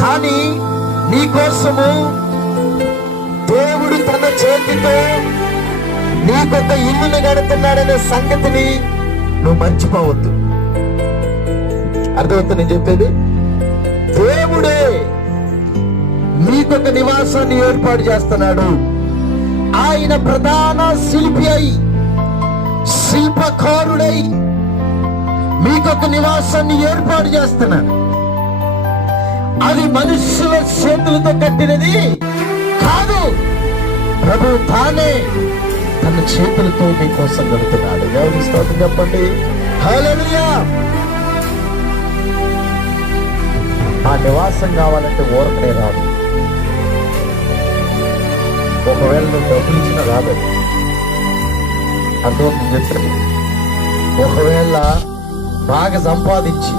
కానీ నీకోసము దేవుడు తన చేతితో నీకొక ఇల్లుని కడుతున్నాడనే సంగతిని నువ్వు మర్చిపోవద్దు. అర్థమవుతుంది నేను చెప్పేది? దేవుడే నీకొక నివాసాన్ని ఏర్పాటు చేస్తున్నాడు. ఆయన ప్రధాన శిల్పి అయి, శిల్పకారుడై మీకొక నివాసాన్ని ఏర్పాటు చేస్తున్నాడు. అది మనుషుల చేతులతో కట్టినది కాదు, ప్రభు తానే తన చేతులతో మీకోసం కడుతున్నాడు. దేవుని స్తోత్రం చెప్పండి. హల్లెలూయా. ఆ నివాసం కావాలంటే ఊరకనే రాదు. ఒకవేళ నువ్వు డబ్బులు ఇచ్చినా రాదు. అర్థం చెప్పండి. ఒకవేళ బాగా సంపాదించి